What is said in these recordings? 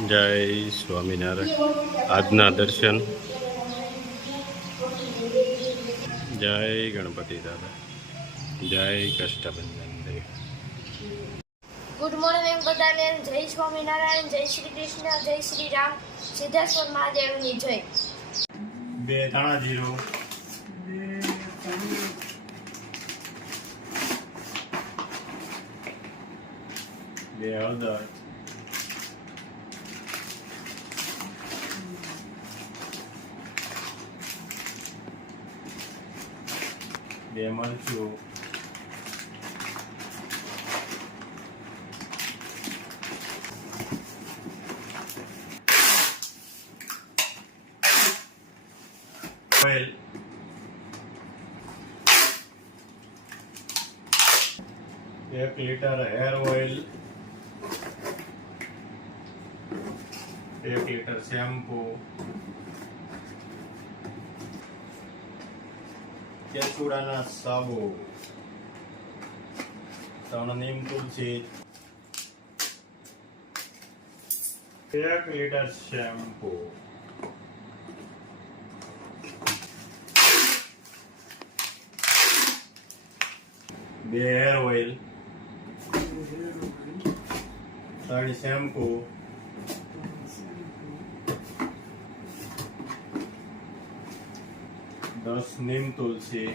જય સ્વામિનારાયણ। આજના દર્શન। જય ગણપતિ દાદા, જય કષ્ટભંજન દેવ। ગુડ મોર્નિંગ બધાને। જય સ્વામિનારાયણ, જય શ્રી કૃષ્ણ, જય શ્રી રામ, સિદ્ધેશ્વર મહાદેવની જય। બે ધાણા જીરો, બે હળદર, બે મરચું, oil, 1 litre hair oil, 1 litre shampoo, કેસુડાના સાબુ, 3 Neem Tulsi, 1 litre shampoo, 2 hair oil, 3 shampoo, 10 Neem Tulsi,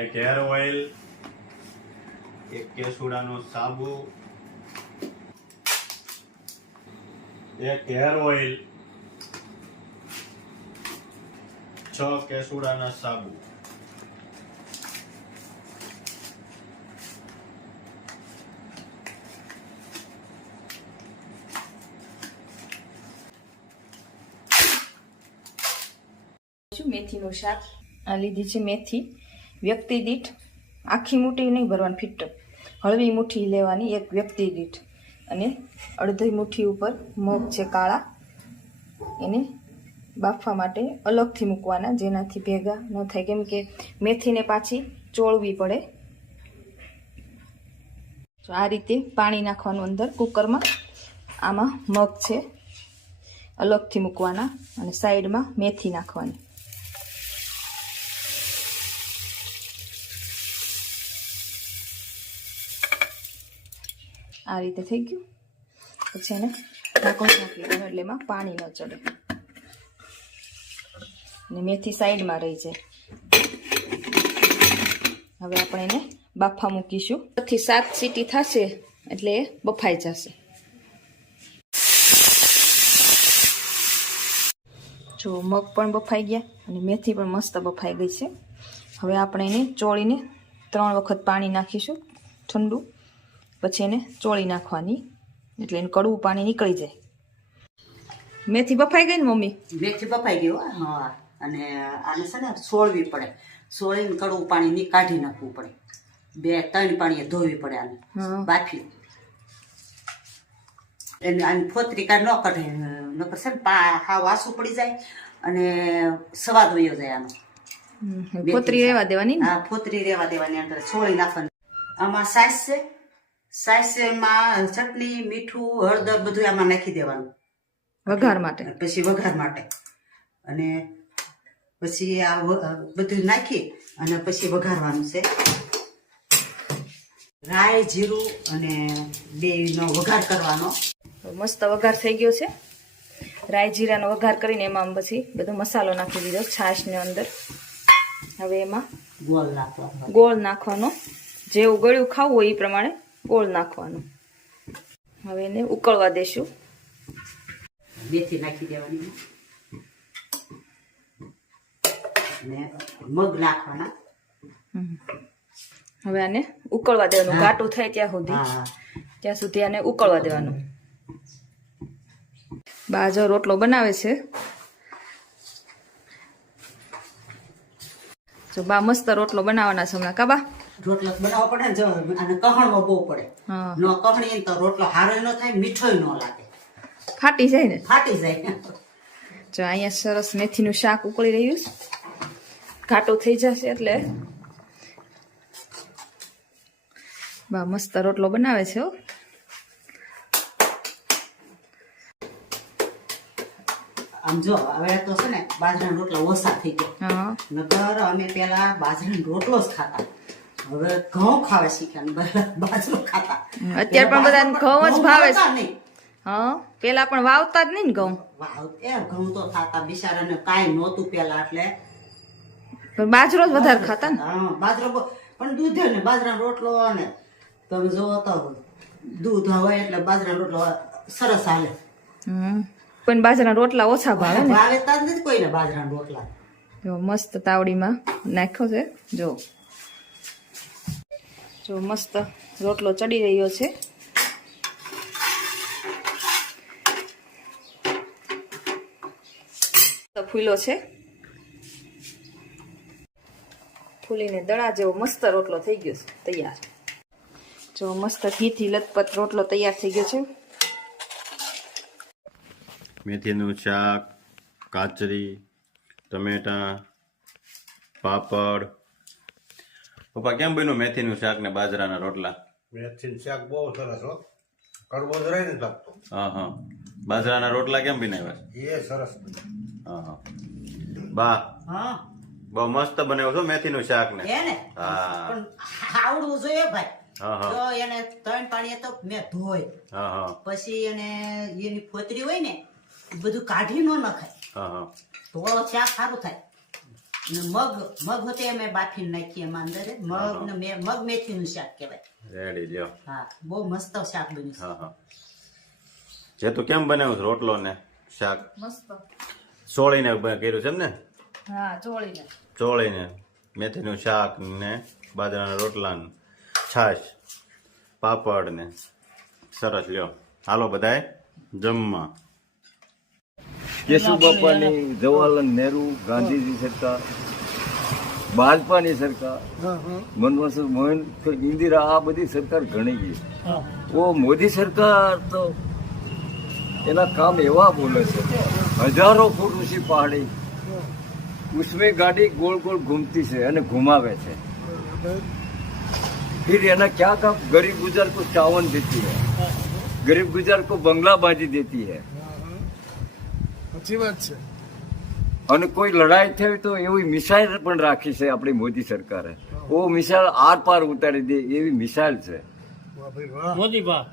એક હેર ઓઇલ, 1 કેસુડાનો સાબુ, 1 હેર ઓઇલ, 6 કેસુડાના સાબુ, મેથીનું શાક આ લીધી છે। મેથી વ્યક્તિ દીઠ આખી મુઠ્ઠી નહીં ભરવાની, ફિટ હળવી મુઠ્ઠી લેવાની એક વ્યક્તિ દીઠ, અને અડધી મુઠ્ઠી ઉપર મગ છે કાળા, એને બાફવા માટે અલગથી મૂકવાના, જેનાથી ભેગા ન થાય, કેમ કે મેથીને પાછી ચોળવી પડે। તો આ રીતે પાણી નાખવાનું અંદર કુકરમાં, આમાં મગ છે અલગથી મૂકવાના, અને સાઈડમાં મેથી નાખવાની। આ રીતે થઈ ગયું। પછી એને ઢાંકણ નાખી દેવાનું, એટલે એમાં પાણી ન ચડે અને મેથી સાઈડમાં રહી જાય। હવે આપણે એને બાફા મૂકીશું, 6 થી 7 સીટી થશે એટલે એ બફાઈ જશે। જો મગ પણ બફાઈ ગયા અને મેથી પણ મસ્ત બફાઈ ગઈ છે। હવે આપણે એને ચોળીને 3 વખત પાણી નાખીશું ઠંડુ, પછી એને ચોળી નાખવાની, એટલે એનું કડવું પાણી નીકળી જાય। મેથી બફાઈ ગઈ ને મમ્મી? મેથી બફાઈ ગયું, હા। અને આને છે ને છોળવી પડે, છોળીને કડવું પાણી કાઢી નાખવું પડે, 2-3 પાણીએ ધોવી પડે આને, બાફી એને આની ફોતરી કાઢ ન કાઢે, નકર છે ને હાવ આસું પડી જાય અને સ્વાદ વયો જાય આનો। ફોતરી રહેવા દેવાની? હા, ફોતરી રહેવા દેવાની, અંદર છોળી નાખવાની। આમાં સાસ છે, સાસમાં ચટણી, મીઠું, હળદર બધું આમાં નાખી દેવાનું વઘાર માટે, પછી વઘાર માટે, અને પછી આ બધું નાખી અને પછી વઘારવાનું છે। રાઈ, જીરું અને 2 નો વઘાર કરવાનો। મસ્ત વઘાર થઈ ગયો છે। રાઈ જીરાનો વઘાર કરીને એમાં પછી બધો મસાલો નાખી દીધો, છાશને અંદર। હવે એમાં ગોળ નાખવાનો, જેવું ગળ્યું ખાવું હોય એ પ્રમાણે ગોળ નાખવાનો। હવે એને ઉકળવા દેશું। મેથી નાખી દેવાની અને મગ નાખવાના। હવે આને ઉકળવા દેવાનું, ઘાટું થાય ત્યાં સુધી આને ઉકળવા દેવાનું। બાજો રોટલો બનાવે છે। જો બા મસ્ત રોટલો બનાવવાના છે હમણાં, કાબા રોટલો તો બનાવવો પડે ને જો અને કહણવો બહુ પડે હા ન કહણીએ ને તો રોટલો હારો ન થાય મીઠોય ન લાગે ફાટી જાય ને ફાટી જાય જો અહીંયા સરસ મેથીનું શાક ઉકળી રહ્યું છે ઘાટું થઈ જશે એટલે બા મસ્ત રોટલો બનાવે છે હો આમ જો હવે તો છે ને બાજરાના રોટલા ઓછા થઈ ગયા હા નકર અમે પેલા બાજરાનો રોટલો જ ખાતા હવે ઘઉં ખાવા શીખ્યા ને બાજરો ખાતા અત્યારે પણ બધાને ઘઉં જ ભાવે છે. મળતા નહીં. હા પેલા પણ વાવતા જ નહીં ને ઘઉં વાવ એ ઘઉં તો ખાતા બિચારાને કાંઈ નહોતું પેલા એટલે પણ બાજરો જ વધારે ખાતા ને હા બાજરો પણ દૂધ ને બાજરાનો રોટલો ને તમે જોવો તો દૂધ હોય એટલે બાજરાનો રોટલો સરસ હાલે પણ બાજરાના રોટલા ઓછા ભાવે ને ભાવેતા જ નથી કોઈને બાજરાના રોટલા જો મસ્ત તાવડીમાં નાખ્યો છે જો જો મસ્ત રોટલો ચડી રહ્યો છે ફૂલો છે ફૂલીને દડા જેવો મસ્ત રોટલો થઈ ગયો છે તૈયાર જો મસ્ત ઘીથી લથપથ રોટલો તૈયાર થઈ ગયો છે મેથીનું શાક કાચરી ટમેટા પાપડ પપ્પા કેમ બન્યું મેથીનું શાક ને બાજરાના રોટલા મેથીનું શાક બહુ સરસ હો કડવો જરાય નથી લાગતો હા હા બાજરાના રોટલા કેમ બનાવ્યા એ સરસ હા હા બા હા બહુ મસ્ત બનાવ્યું છો મેથીનું શાક ને હે ને હા પણ આવડવું જોઈએ ભાઈ હા હા તો એને 3 પાણીએ તો મેં ધોઈ હા હા પછી એને એની ફોતરી હોય ને એ બધું કાઢી ન નખાય હા હા ધોળો શાક સારું થાય ને મગ હોતે અમે બાફીને નાખીએ એમાં અંદર મગ ને મગ મેથીનું શાક કહેવાય રેડી લ્યો હા બહુ મસ્ત શાક બન્યું છે હા હા જે તું કેમ બનાવ્યું છે રોટલો ને શાક મસ્ત ચોળીને કર્યું છે એમ ને હા ચોળીને ચોળીને મેથીનું શાક ને બાજરાના રોટલા ને છાશ પાપડ ને સરસ લ્યો હાલો બધાય જમવા કેશુબાપાની જવાહરલાલ નહેરુ ગાંધીજી સરકાર ભાજપાની સરકાર મનમોહન મોહન ઇન્દિરા આ બધી સરકાર ઘણી ગઈ वो मोदी सरकार तो એના કામ એવા બોલે છે હજારો ફૂટ ઊંચી પહાડી उसमें गाड़ी गोल गोल घूमती है અને घुमावे છે फिर એના क्या काम गरीब गुजर को चावन देती है गरीब गुजर को बंगला बाजी देती है સાચી વાત છે અને કોઈ લડાઈ થઈ તો એવી મિસાઇલ પણ રાખી છે આપણી મોદી સરકારે ઓ મિસાઇલ આર પાર ઉતારી દે એવી મિસાઇલ છે વાહ ભાઈ વાહ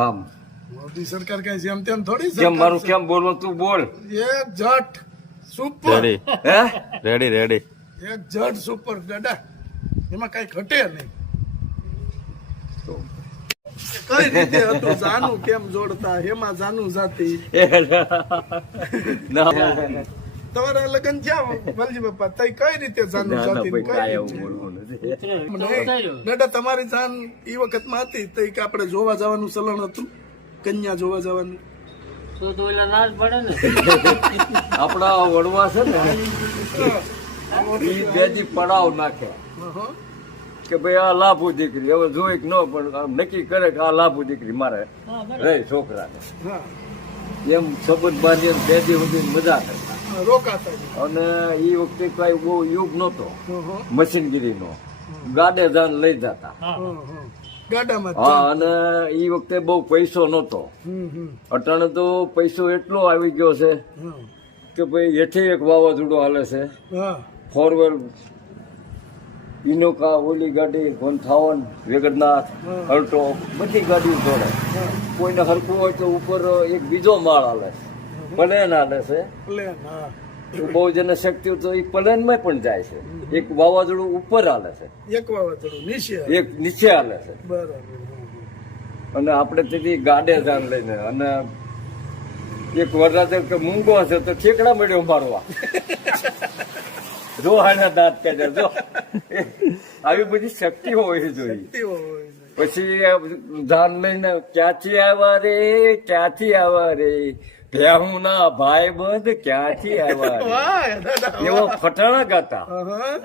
આમ મોદી સરકાર કઈ જેમ તેમ થોડી કેમ મારું કેમ બોલવું તું બોલ એક જટ સુપર રેડી હે રેડી રેડી એક જટ સુપર ગડા એમાં કઈ ઘટે નહીં તો કઈ રીતે હતું જાનું કેમ જોડતા હેમાં જાનું જાતી ના તમારા લગન ક્યાં વલજી બાપા તઈ કઈ રીતે જાનું ના જાતી ભાઈ કઈ કાંઈ રીતે? એવું બોલવું નથી નહીં. બેટા તમારી જાન ઈ વખતમાં હતી તો ઈ કે આપણે જોવા જવાનું ચલણ હતું કન્યા જોવા જવાનું આપણા વડવા છે ને ઈ બેજી પડાવ નાખે કે ભાઈ આ લાભુ દીકરી હવે જોઈ કે ન પણ આમ નક્કી કરે કે આ લાભુ દીકરી મારે રે છોકરાને હા એમ સંબંધ બાંધી બેજી સુધી મજા કરતા રોકાતા જ. અને એ વખતે કઈ બહુ યુગ નહોતો હં. મશીનગીરીનો ગાડે જાન લઈ જતા હં. ગાડામાં જ. હા અને એ વખતે બહુ પૈસો નહોતો હમ. અટાણે તો પૈસો એટલો આવી ગયો છે હં. કે ભાઈ હેઠે એક વાવાઝોડું હાલે છે હા ફોરવેલ ઇનોકા ઓલી ગાડી 1000 વેગનનાથ અલ્ટો બધી ગાડીઓ જોડે કોઈને હરખું હોય તો ઉપર એક બીજો માળ હાલે છે પ્લેન હાલે છે પ્લેન હા તો બહુ જને શક્તિ તો એ પ્લેનમાં પણ જાય છે એક વાવાઝોડું ઉપર હાલે છે એક વાવાઝોડું નીચે એક નીચે હાલે છે બરાબર અને આપણે તેથી ગાડે જાન લઈને અને એક વરરાજ કે મૂંગો હશે તો ઠેકડા મળ્યો મારવા જો હાના દાંત કાઢે જો આવી બધી શક્તિ હોવી જોઈએ કેવો હોય છે? પછી જાન લઈને ક્યાંથી આવ્યા રે ક્યાંથી આવ્યા રે ભેહું ના ભાઈ બંધ ક્યાંથી આવ્યા રે વાહ દાદા એવો ફટાણા ગાતા હા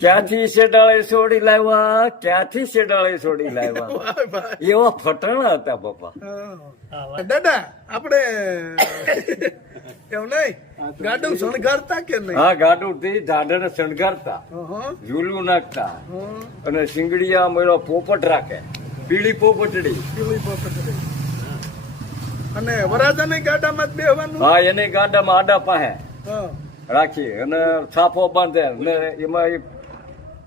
ક્યાંથી શેડાળે છોડી લાવ્યા, ક્યાંથી શેડાળે છોડી લાવ્યા, વાહ ભાઈ એવા ફટાણા હતા બાપા. હા. દાદા આપણે એવું નહીં ગાડું શણગારતા કે નહીં? હા, ગાડું થી ઢાઢર શણગારતા, હા, ઝૂલું નાખતા, હા. અને શિંગડિયા મેળો પોપટ રાખે, પીળી પોપટડી. પીળી પોપટડી. અને વરાજાને ગાડામાં જ બેહવાનું. હા, એને ગાડામાં આડા પાસે હા. રાખી અને છાપો બાંધે ને એમાં એક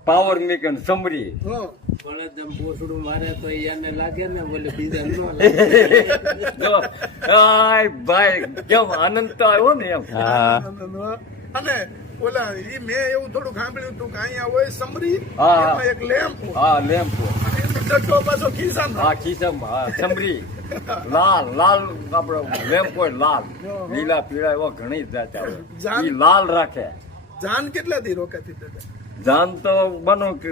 પાવર નીકળે ને સમરી. હા. જો, આય ભાઈ કેમ આનંદ તો આવ્યો ને એમ. હા અને ઓલા ઈ મેં એવું થોડું સાંભળ્યું હતું કે અહીંયા હોય સમરી, હા. એમાં એક લેમ્પ હોય. હા, લેમ્પ. અને એનો ડટ્ટો પાછો ખિસ્સામાં. હા, ખિસ્સામાં. હા, સમરી લાલ લાલ આપડે લેમ્પ હોય લાલ, લીલા પીળા એવા ઘણી જાત આવે. જાન- ઈ લાલ રાખે. જાન કેટલા દી રોકાતી દાદા? જાન તો બનો કે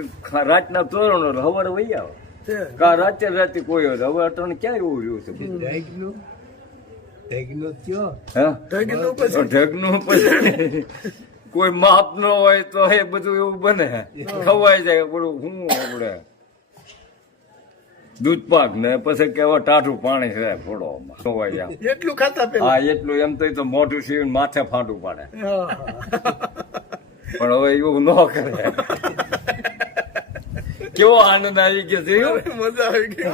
રાતના તોરણ હવારે વહી આવે. છે. કા રાતે રાતે કોઈ હોય હવે અટણ ક્યાં એવું રહ્યું છે. હા? ઢગનું પછી ઢગનું પછી કોઈ માપ ન હોય તો એ બધું એવું બને, ખવાઈ જાય બધું. શું આપણે દૂધ પાક ને પછી કેવા ટાઢું પાણી છે ફોડવામાં ખવાઈ જાય. એટલું ખાતા પેલા. હા, એટલું એમ તો મોઢું સીવીને માથે ફાંટું પાડે, હા. પણ હવે એવું ન કરે. કેવો આનંદ આવી ગયો છે. મજા આવી ગઈ.